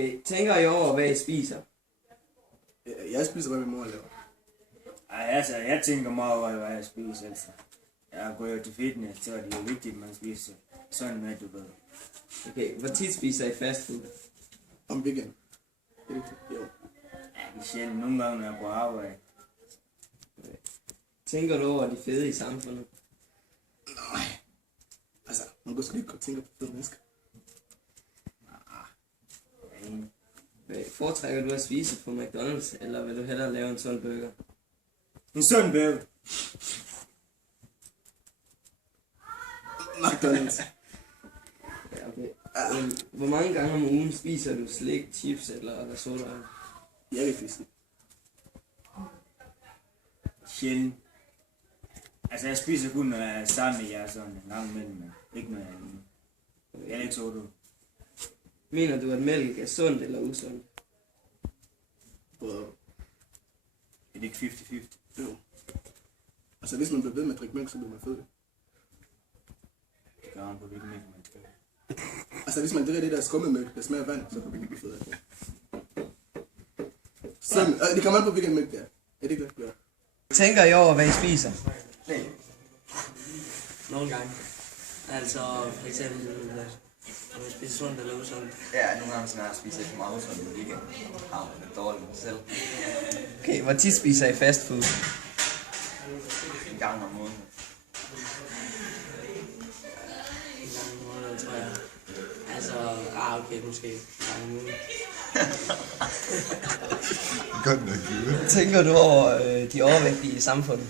Okay, tænker I over, hvad I spiser? Jeg spiser, hvad min mor laver. Ej, altså, jeg tænker meget over, hvad jeg spiser, altså. Jeg går jo til fitness, så er det jo vigtigt, at man spiser sådan mad, du ved. Okay, hvor tit spiser I fast food? Om weekend. Jo. Ja, det er sjældent. Nogle gange, når jeg er på arbejde. Okay. Tænker du over de fede i samfundet? Nej. Altså, man kan sgu ikke godt tænke på fede mennesker. Okay. Foretrækker du at spise på McDonald's, eller vil du hellere lave en sund burger? En sådan burger. McDonald's. Ja, okay. Hvor mange gange om ugen spiser du slik, chips eller sodavand? Jeg er ikke lide. Sjældent. Altså, jeg spiser kun, når jeg er sammen med jer sådan en gang imellem, men ikke når jeg er alene. Jeg er ikke så du. Mener du, at mælk er sundt eller usundt? Både. Er det ikke 50-50? Jo. Altså, hvis man bliver ved med at drikke mælk, så bliver man fed. Det gør man på hvilken mælk, man skal. Altså, hvis man drikker det der skummemælk, der smager af vand, så kan man blive fed af det. Så, det kommer an på, hvilken mælk det er. Er det ikke det? Ja. Tænker I over, hvad I spiser? Nej. Nogle gange. Altså, for eksempel, om I spiser sundt eller usundt? Ja, nogle gange sådan, jeg spiser lidt for meget usundt i weekenden. Har man lidt dårligt med sig selv. Okay, hvor tit spiser I fast food? En gang om måneden. En gang om måneden, tror jeg. Altså, okay, måske en gang om ugen. Godt nok, Jule. Tænker du over de overvægtige i samfundet?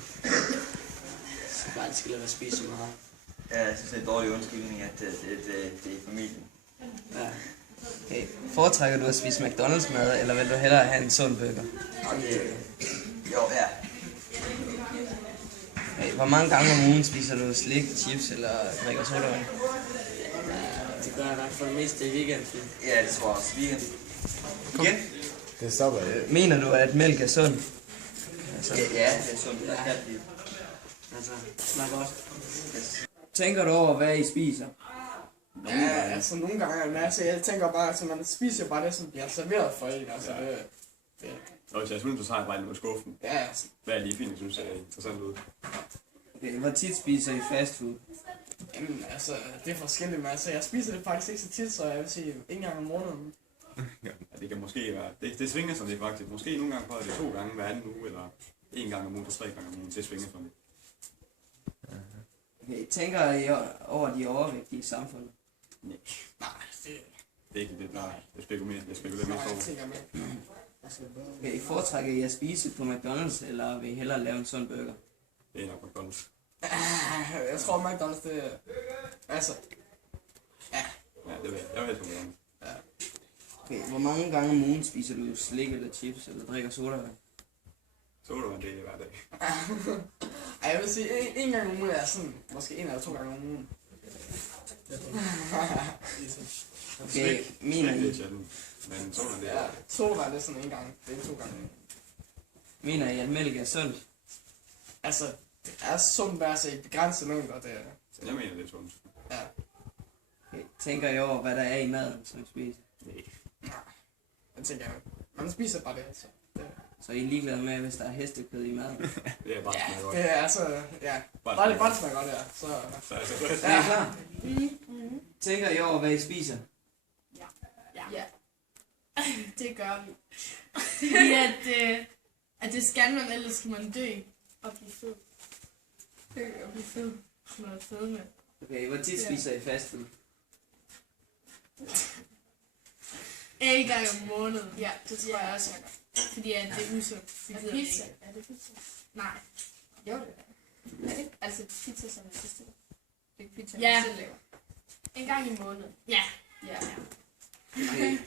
Så bare, de skal lade være at spise så meget. Ja, jeg synes, det er en dårlig undskyldning, at det er familien. Ja. Okay. Foretrækker du at spise McDonald's mad, eller vil du hellere have en sund burger? Jo, ja. Okay. Hvor mange gange om ugen spiser du slik, chips eller drikker sodavand? Det gør jeg nok for det meste i weekenden. Ja, det tror jeg også. Weekend. Igen? Det stopper jeg. Mener du, at mælk er sund? Altså, Ja, det er sundt. Jeg kan det. altså, smager godt. Yes. Tænker du over, hvad I spiser? Ja, altså nogle gange, men altså, jeg tænker bare, at man spiser bare det, som bliver serveret for en, altså Ja. det Og hvis jeg synes, så har jeg bare lidt med skuffen. ja, altså, Hvad er lige fint, jeg synes er interessant ud. Okay. Hvor tit spiser I fast food? jamen, altså, det er forskelligt, men altså, jeg spiser det faktisk ikke så tit, så jeg vil sige, en gang om måneden. Ja, det kan måske være, det svinger sig det faktisk. Måske nogle gange prøver det 2 gange hver anden uge, eller 1 gang om ugen til 3 gange om ugen. Det svinger sig lidt. Okay. Tænker I over de overvægtige i samfundet? Nej, Nej, det det er ikke det. Nej, jeg spekulerer mest nej, over. jeg tænker med. Okay. Foretrækker I at spise på McDonald's, eller vil I hellere lave en sund burger? Det er nok McDonald's. Jeg tror, McDonald's, det altså, Ja, det ved jeg. Jeg ved sgu McDonald's. Okay. Hvor mange gange om ugen spiser du slik eller chips, eller drikker sodavand? Så var det hver dag. ej, jeg vil sige, en gang om ugen er sådan, måske 1 eller 2 gange om ugen. Okay. Mener Det er I, sjældent. Men sådan det Ja, er. 2 var det sådan en gang, det er 2 gange. mener I, at mælk er sundt? Altså, det er sundt at i begrænset mængder, det er. Jeg mener, det er sundt. Ja. Okay. Tænker I over, hvad der er i maden, som I spiser? Nej. Jeg tænker, man spiser bare det, altså. Så I er ligeglade med, hvis der er hestekød i maden? Det er bare Ja, smager godt. det er altså, ja. Bare det smager godt, ja. Så, Så altså, Er I klar? Tænker I over, hvad I spiser? Ja. Det gør vi. Fordi at det skal man, ellers skal man dø og blive fed. Dø og blive fed. Sådan noget fedme. Okay, hvor tit spiser I fast food? En gang om måneden. Ja, det tror jeg også, jeg gør. Fordi at det er usundt. Det gider vi Pizza. ikke. Er det pizza? Nej. Jo, det er. Er det ikke? Altså pizza, som jeg sidste. Det er ikke pizza, Ja. jeg selv laver. En gang i måneden. Ja. Ja. Okay.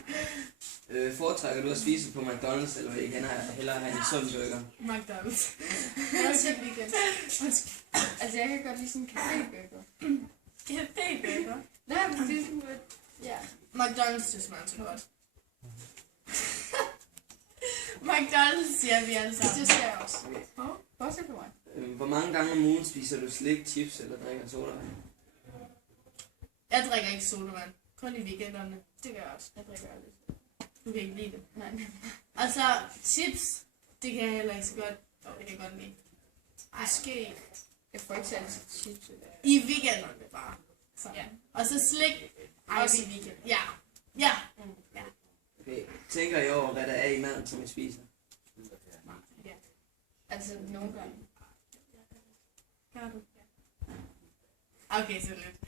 Foretrækker du at spise på McDonald's, eller vil I hellere have en sund burger? McDonald's. Jeg har set weekend. Altså jeg kan godt lide sådan en café-burger. Café-burger. Nej, men det er sådan lidt. Ja. McDonald's, det smager så godt. McDonald's siger vi alle sammen. Det skal jeg også. Bortset på mig. Hvor mange gange om ugen spiser du slik, chips eller drikker sodavand? Jeg drikker ikke sodavand. Kun i weekenderne. Det gør jeg også. Jeg drikker aldrig. Du kan ikke lide det. Nej. Og så chips, det kan jeg heller ikke så godt. Det kan jeg godt lide. Måske Jeg får ikke særlig chips. i weekenderne bare. Så. Ja. Og så slik. Ej, Også i weekend. Ja. Ja. Okay. Tænker I over, hvad der er i maden, som I spiser? Altså, nogle gange. Gør du? Okay, så lidt.